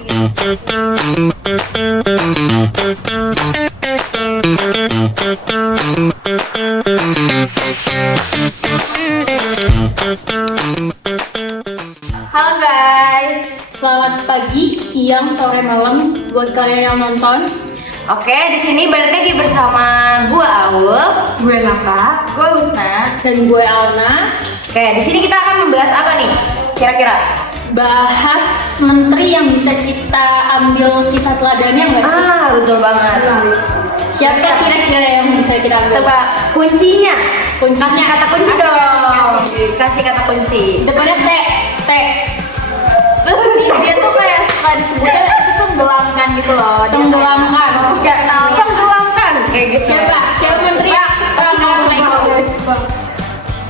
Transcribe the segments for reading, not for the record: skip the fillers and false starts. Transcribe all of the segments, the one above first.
Halo guys, selamat pagi, siang, sore, malam buat kalian yang nonton. Oke, di sini balik lagi bersama gue Aul, Gue Naka, gue Usna, dan gue Alna. Oke, di sini kita akan membahas apa nih? Kira-kira? Bahas menteri yang bisa kita ambil kisah teladannya nggak sih? Betul banget. Siapa kira-kira yang bisa kita ambil? Coba kuncinya. Kuncinya. Kasih kata kunci Kasih dong. Kasih kata kunci. Depannya T. Terus dia tuh kayak suka disebutnya itu tenggelamkan gitu loh. Tenggelamkan. Tenggelamkan. Kayak gitu. Siapa menteri?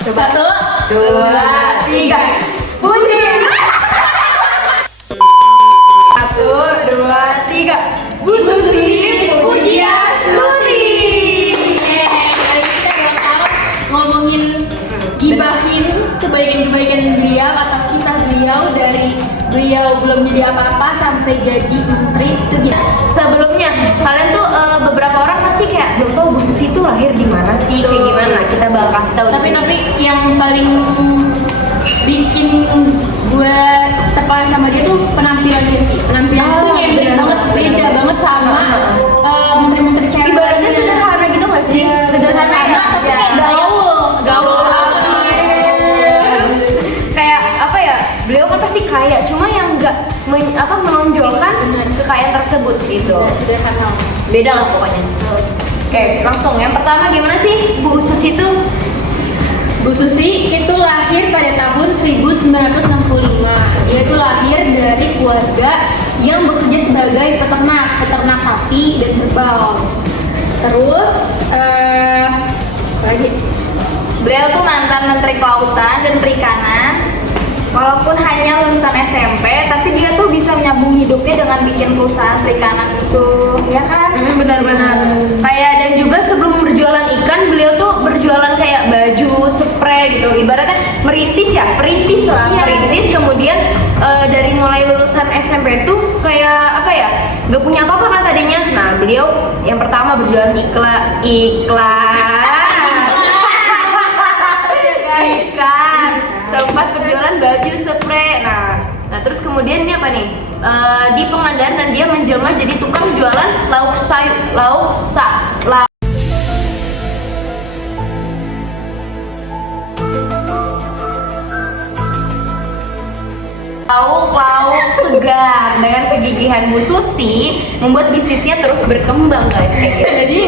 Coba. 1, 2, 3. Kunci. 1, 2, 3. Bu Susi Pujiastuti. Hari ini kita bakal ngomongin gibahin kebaikan-kebaikan beliau atau kisah beliau dari beliau belum jadi apa-apa sampai jadi menteri itu. Sebelumnya, kalian tuh beberapa orang pasti kayak belum tahu Bu Susi itu lahir di mana sih, kayak gimana. Kita bakal kasih tahu. Tapi yang paling bikin gue terpakai sama dia tuh penampilannya sih. Penampilannya tuh yang beda banget sama menteri-menteri cewek. Ibaratnya sederhana gitu nggak sih? Sederhana ya, tapi kayak gaul. Kayak apa ya? Beliau kan pasti kaya, cuma yang nggak menonjolkan kekayaan tersebut gitu. Sederhana. Beda lah pokoknya. Oke, langsung yang pertama gimana sih Bu Susi itu? Bu Susi itu lahir pada tahun 1965. Dia itu lahir dari keluarga yang bekerja sebagai peternak sapi dan kerbau. Terus, apa lagi? Beliau tuh mantan Menteri Kelautan dan Perikanan. Walaupun hanya lulusan SMP, tapi dia tuh bisa menyambung hidupnya dengan bikin perusahaan perikanan itu, ya kan? Benar-benar. Kayak dan juga sebelum berjualan ikan, beliau tuh berjualan kayak baju, spray gitu. Ibaratnya perintis lah. Iya. Perintis. Kemudian dari mulai lulusan SMP tuh kayak apa ya? Gak punya apa-apa kan tadinya. Nah, beliau yang pertama berjualan iklan. Ikan. Sempat berjualan baju, spray. Nah terus kemudian ini apa nih? Di Pangandaran dan dia menjelma jadi tukang jualan lauk segar. Dengan kegigihan Bu Susi membuat bisnisnya terus berkembang guys kayak gitu. Jadi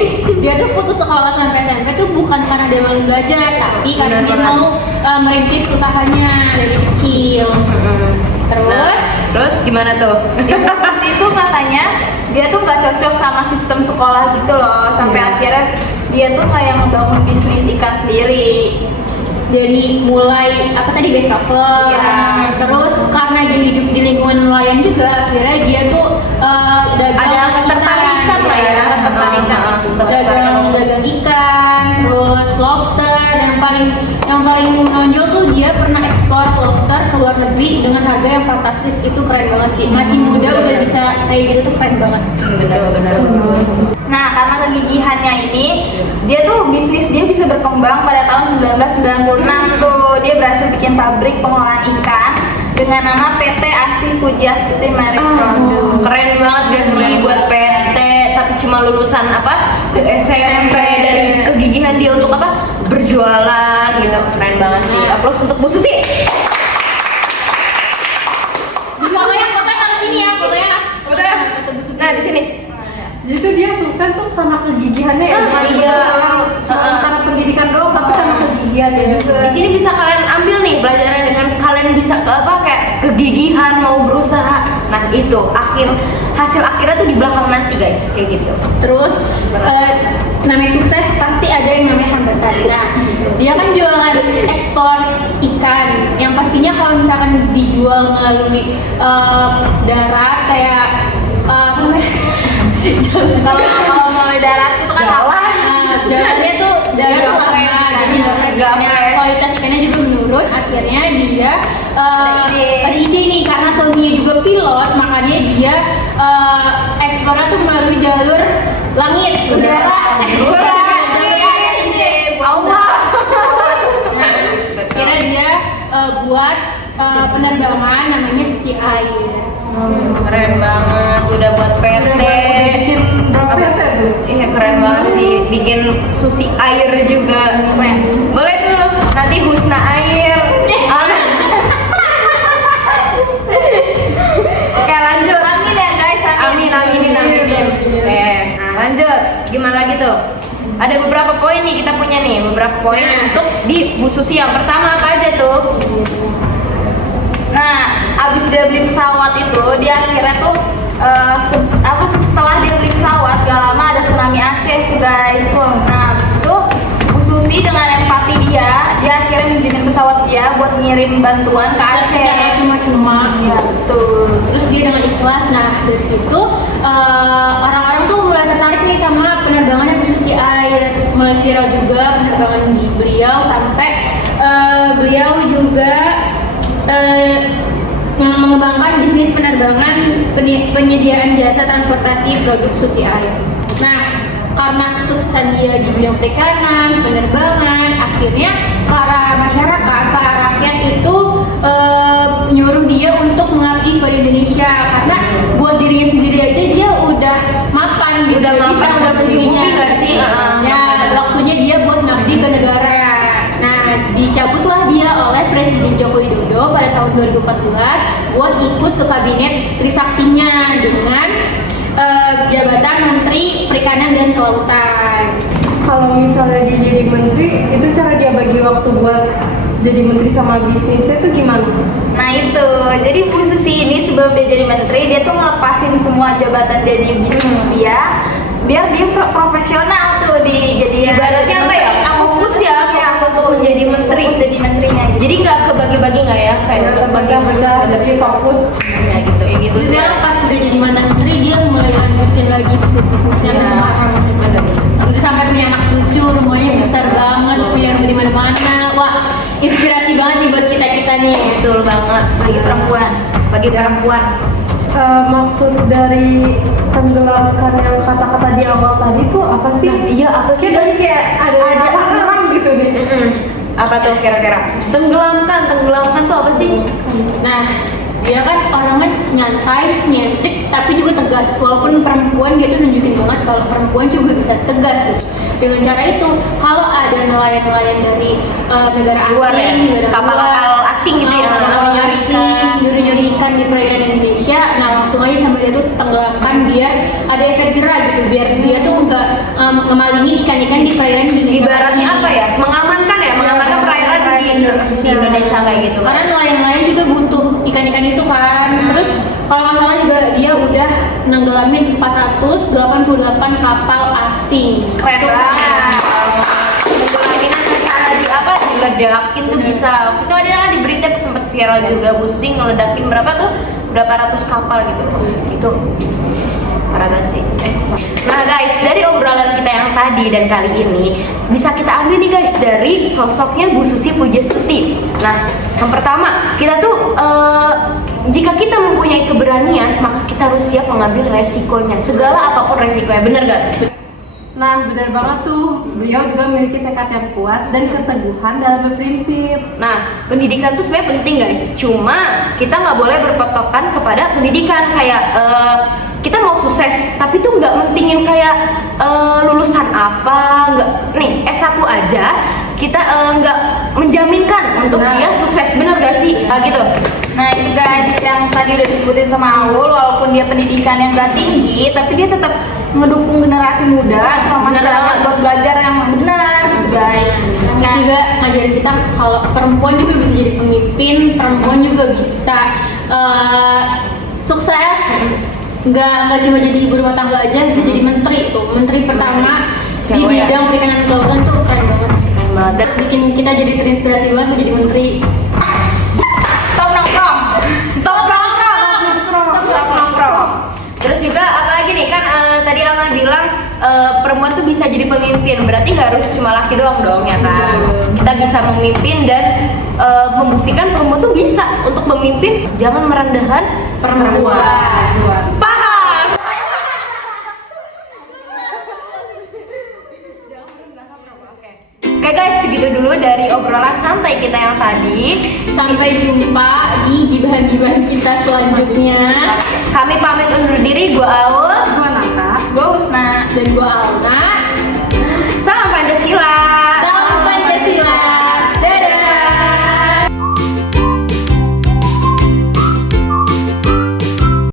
dia tuh putus sekolah sampai SMP tuh bukan karena dia malas belajar, tapi karena dia mau merintis usahanya dari kecil. Terus gimana tuh? Di proses itu katanya dia tuh nggak cocok sama sistem sekolah gitu loh, sampai akhirnya dia tuh kayak ngebangun bisnis ikan sendiri. Dari mulai apa tadi backcover, terus karena dia hidup di lingkungan nelayan juga, akhirnya dia tuh Ada ketertarikan lah ya, dagang ikan, terus lobster, dan yang paling menonjol tuh dia pernah ekspor lobster ke luar negeri dengan harga yang fantastis. Itu keren banget sih, masih muda udah bisa kayak gitu tuh keren banget. Benar. Nah, karena kegigihannya ini, bisnis dia bisa berkembang pada tahun 1996 tuh. Dia berhasil bikin pabrik pengolahan ikan dengan nama PT Asih Pujiastuti Marine Product. Keren banget gak sih buat PT, tapi cuma lulusan SMP, dari kegigihan dia untuk berjualan gitu. Keren banget sih. Aplaus untuk Bu Susi. Di fotonya taruh sini ya, fotonya. Foto Bu Susi. Nah, di sini. Jadi tuh dia sukses tuh karena kegigihannya ya, iya. karena pendidikan doang, tapi karena kegigihannya juga. Di sini bisa kalian ambil nih pelajaran dengan kalian bisa kayak kegigihan mau berusaha. Nah itu hasil akhirnya tuh di belakang nanti guys kayak gitu. Terus namanya sukses pasti ada yang namanya hambatan. Nah, dia kan jualan ekspor ikan yang pastinya kalau misalkan dijual melalui darat kayak apa namanya? Kalau melalui darat itu kan jalannya tuh lama, jadi kualitas ikannya juga menurun. turun, akhirnya dia ada ide nih, karena suaminya juga pilot, makanya dia eksplornya tuh melalui jalur langit, udara. Allah. Nah, akhirnya dia buat penerbangan namanya Susi Air. Keren banget, udah buat PT. bikin drone Apa? PT tuh. Iya keren banget sih, bikin Susi Air juga. Boleh tuh, nanti Husna Air. Oke lanjut. Amin ya guys, Amin. Oke, nah lanjut. Gimana lagi tuh? Ada beberapa poin nih kita punya nih, beberapa poin untuk di Bu Susi. Yang pertama apa aja tuh? Nah, abis dia beli pesawat itu, dia akhirnya tuh setelah dia beli pesawat, gak lama ada tsunami Aceh tuh guys. Nah, abis itu Bu Susi dengan empati dia akhirnya minjemin pesawat dia buat ngirim bantuan ke Aceh. Secara cuma-cuma. Ya betul. Terus dia dengan ikhlas. Nah dari situ orang-orang tuh mulai tertarik nih sama penerbangannya Bu Susi Air, mulai viral juga penerbangan di beliau, sampai beliau juga mengembangkan bisnis penerbangan, penyediaan jasa transportasi produk Susi Air. Nah, karena kesuksesan dia di bidang perikanan, penerbangan, akhirnya para masyarakat, para rakyat itu nyuruh dia untuk mengabdi pada Indonesia, karena buat dirinya sendiri aja dia udah mapan gitu, Udah mapan, bisa udah mencukupi sendirinya nggak sih? ya waktunya dia buat ngabdi ke negara. Nah, dicabutlah dia oleh Presiden Joko Widodo pada tahun 2014 buat ikut ke kabinet Trisaktinya dengan jabatan Menteri Perikanan dan Kelautan. Kalau misalnya dia jadi menteri, itu cara dia bagi waktu buat jadi menteri sama bisnisnya tuh gimana? Nah itu, jadi Bu Susi ini sebelum dia jadi menteri, dia tuh ngelepasin semua jabatan dia di bisnis dia, biar dia profesional tuh di jadi Ibaratnya apa ya? Fokus ya, fokus untuk jadi menteri. Fokus jadi menterinya. Jadi nggak kebagi-bagi nggak ya? Kayak Pecah-pecah, jadi fokus. Ya gitu, ya gitu Terus sih. sekarang pas udah jadi mantan menteri, dia mulai lanjutin lagi bisnisnya ke Semarang. Udah sampai punya anak cucu, rumahnya besar banget, punya rumah di mana-mana. Wah, inspirasi banget nih buat kita nih. Betul banget. Bagi perempuan. Bagi perempuan. Maksud dari tenggelamkan yang kata-kata di awal tadi tuh apa sih? Iya apa sih? Kita kayak ada orang gitu nih. Apa tuh kira-kira? Tenggelamkan tuh apa sih? Nah, dia kan orangnya nyantai, nyentrik, tapi juga tegas. Walaupun perempuan, dia tuh nunjukin banget kalau perempuan juga bisa tegas tuh. Dengan cara itu, kalau ada nelayan-nelayan dari negara asing, Luar ya? negara Kapal-kapal asing gitu ya? nyuri-nyuri ikan di perairan Indonesia, nah langsung aja sama dia tuh tenggelamkan, biar ada efek jerah gitu, biar dia tuh nggak ngemalingi ikan-ikan di perairan Indonesia. Ibaratnya apa ya? Mengamankan perairan di Indonesia kayak gitu. Karena nelayan-nelayan juga butuh ikan-ikan itu kan. Terus kalau nggak salah juga dia udah nenggelamin 488 kapal asing. Keren banget. Nenggelamin cara diledakin tuh bisa. Waktu itu ada kan di berita sempat viral juga, Bu Susi ngeledakin berapa ratus kapal gitu. Itu parah banget sih. Nah guys, dari obrolan kita yang tadi dan kali ini bisa kita ambil nih guys dari sosoknya Bu Susi Pujastuti. Nah, yang pertama kita tuh jika kita mempunyai keberanian, maka kita harus siap mengambil resikonya, segala apapun resikonya, bener gak? Nah, benar banget tuh. Beliau juga memiliki tekad yang kuat dan keteguhan dalam berprinsip. Nah, pendidikan tuh sebenarnya penting guys. Cuma kita nggak boleh berpatokan kepada pendidikan kayak kita mau sukses, tapi tuh nggak mentingin kayak lulusan apa, nggak nih S1 aja kita nggak menjaminkan untuk dia sukses, bener gak sih? Gitu. Nah itu guys yang tadi udah disebutin sama Aul, walaupun dia pendidikan yang gak tinggi, tapi dia tetap ngedukung generasi muda sama masyarakat buat belajar yang benar gitu guys. Terus juga ngajarin kita kalau perempuan juga bisa jadi pemimpin, perempuan juga bisa sukses. Nggak cuma jadi ibu rumah tangga aja, bisa jadi menteri tuh. Menteri pertama di bidang perikanan dan kelautan tuh keren banget sih. Dan Bikin kita jadi terinspirasi banget menjadi menteri. Stop nongkrong. Stop nongkrong. terus juga apalagi nih kan tadi Alma bilang perempuan tuh bisa jadi pemimpin, berarti nggak harus cuma laki doang dong ya kan? Kita bisa memimpin dan membuktikan perempuan tuh bisa untuk memimpin, jangan merendahkan Perempuan. Paham? Oke guys, segitu dulu dari obrolan santai kita yang tadi. Sampai jumpa di gibahan-gibahan kita selanjutnya. Kami pamit undur diri, gua Aul, Gua Nata, gua Usna. Dan gua Alna.